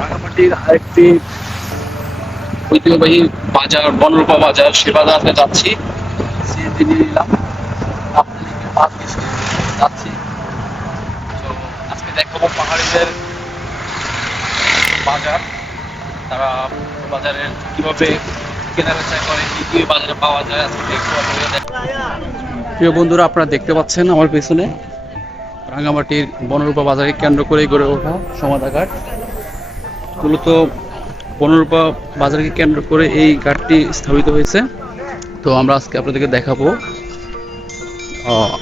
রাঙামাটির আরেকটি ঐতিহ্যবাহী বাজার, বনরূপা বাজার সে বাজারে যাচ্ছি সিএনজি নিয়ে নিলাম যাচ্ছি। তো আজকে দেখাবো পাহাড়িদের বাজার। তারা বাজারের কীভাবে কেনাবেচা করে, কি কি বাজারে পাওয়া যায়, আজকে দেখব প্রিয় বন্ধুরা, আপনারা দেখতে পাচ্ছেন আমার পেছনে রাঙামাটির বনরূপা বাজারে কেন্দ্র করে গড়ে ওঠা সমাধাঘাট। মূলত বনরূপা বাজারকে কেন্দ্র করে এই ঘাটটি স্থাপিত হয়েছে। তো আমরা আজকে আপনাদেরকে দেখাবো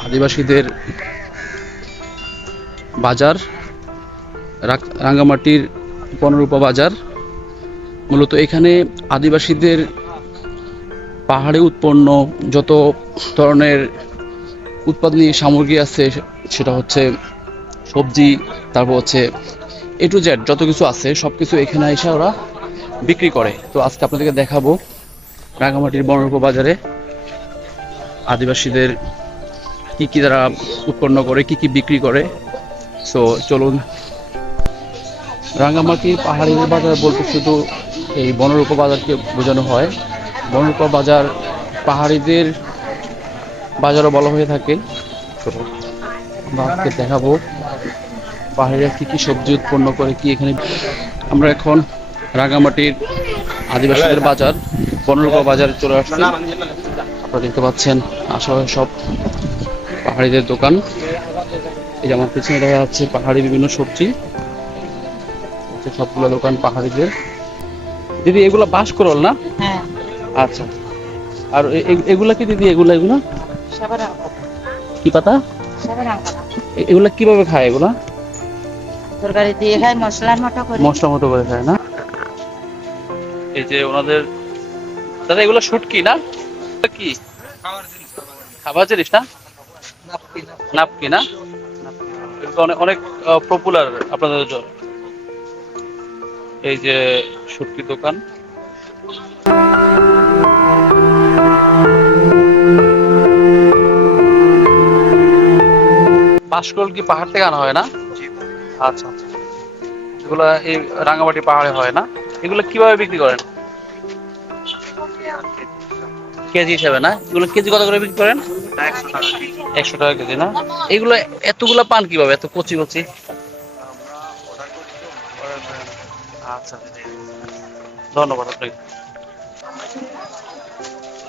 আদিবাসীদের বাজার রাঙ্গামাটির বনরূপা বাজার। মূলত এখানে আদিবাসীদের পাহাড়ে উৎপন্ন যত ধরনের উৎপাদনী সামগ্রী আছে, সেটা হচ্ছে সবজি, তারপর হচ্ছে এ টু জেড যত কিছু আছে সব কিছু এখানে এসে ওরা বিক্রি করে। তো আজকে আপনাদেরকে দেখাবো রাঙামাটির বনরূপ বাজারে আদিবাসীদের কি কি তারা উৎপন্ন করে, কি কি বিক্রি করে। সো চলুন। রাঙামাটির পাহাড়ি বাজার বলতে শুধু এই বনরূপ বাজারকে বোঝানো হয়। বনরূপ বাজার পাহাড়িদের বাজারও বলা হয়ে থাকে। তো আজকে দেখাবো। পাহাড়িরা কি কি সবজি উৎপন্ন করে কি এখানে আমরা এখন রাঙামাটির আদিবাসীদের বাজার বনরূপা বাজারে চলে আসছি। আপনারা দেখতে পাচ্ছেন আশেপাশে সব পাহাড়িদের দোকান। এই যে আমার পিছনে দেখা যাচ্ছে পাহাড়ি বিভিন্ন সবজি। সবগুলো দোকান পাহাড়িদের। দিদি এগুলো বাস করল না? হ্যাঁ। আচ্ছা। আর এগুলা কি দিদি? এগুলা এগুলা? কি পাতা? এগুলা কীভাবে খায় এগুলা? তরকারি দিয়ে খাই মশলার মতো করে। মশলা মতো করে খায় না? এই যে ওনাদের দাদা এগুলো শুটকি না? কি? খাবার জিনিস না? নাপকি না? অনেক অনেক পপুলার আপনাদের জন্য। এই যে শুটকি দোকান। বাঁশকল কি পাহাড় থেকে আনা হয় না? আচ্ছা আচ্ছা। এগুলা এই রাঙ্গামাটি পাহাড়ে হয় না। এগুলো কীভাবে বিক্রি করেন? কেজি হিসাবে না? এগুলো কেজি কত করে বিক্রি করেন? একশো টাকা কেজি, না? এগুলো এতগুলা পান কীভাবে? এত কচি কচি? আচ্ছা। ধন্যবাদ আপনাকে।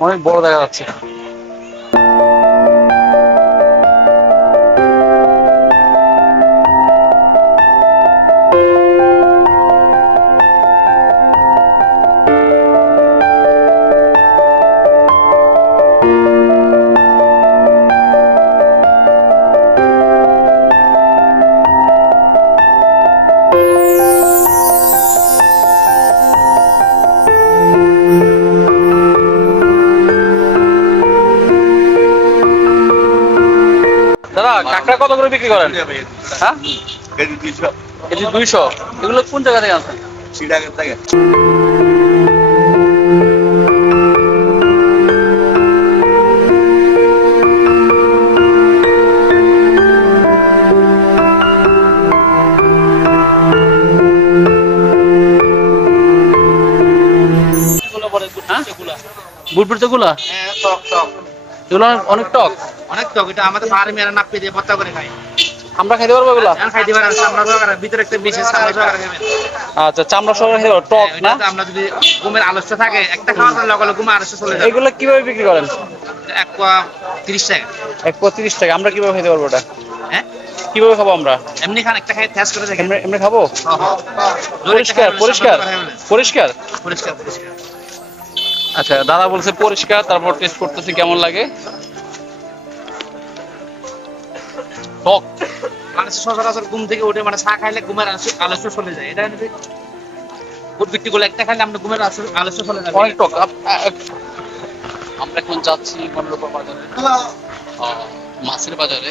অনেক বড় দেখা যাচ্ছে। কত করে বিক্রি করেন? হ্যাঁ? কেজি দুইশো। এগুলো কোন জায়গা থেকে আনছেন? হ্যাঁ? বুটবুটগুলা? হ্যাঁ, এগুলো অনেক- টক। অনেক টক এটা আমাদের পাহাড়ি মেয়েরা নাপ্পি দিয়ে ভর্তা করে খাই আমরা খাইতে পারব এগুলা? এখন খাইতে পারেন চামড়া সহকারে ভিতরে একটা বিশেষ চামড়া সহকারে খাবেন আচ্ছা চামড়া টক হ্যাঁ, না? আমরা যদি ঘুমের আলস্য থাকে একটা খাওয়ার পর লগালে ঘুমে আলস্য চলে যাবে এগুলো কীভাবে বিক্রি করেন? এক পোয়া তিরিশ টাকা। এক পঁয়ত্রিশ টাকা আমরা কীভাবে খেতে পারব ওটা হ্যাঁ? কীভাবে খাব আমরা? এমনি খান একটা খাই ঠেস করে দেখেন। এমনি খাব? পরিষ্কার পরিষ্কার? সামনে করে খাবেন। পরিষ্কার? পরিষ্কার পরিষ্কার। আচ্ছা দাদা বলছে পরিষ্কার তারপর টেস্ট করতেছি কেমন লাগে? টক মানুষের সচরাচর ঘুম থেকে উঠে মানে চা খাইলে ঘুমের আলস্য আলস্য চলে যায়। এটা গুলো একটা খাইলে আমরা ঘুমের আলস্য আলস্য চলে যাবে অনেক টক আমরা এখন যাচ্ছি বনরূপা বাজারে। মাছের বাজারে।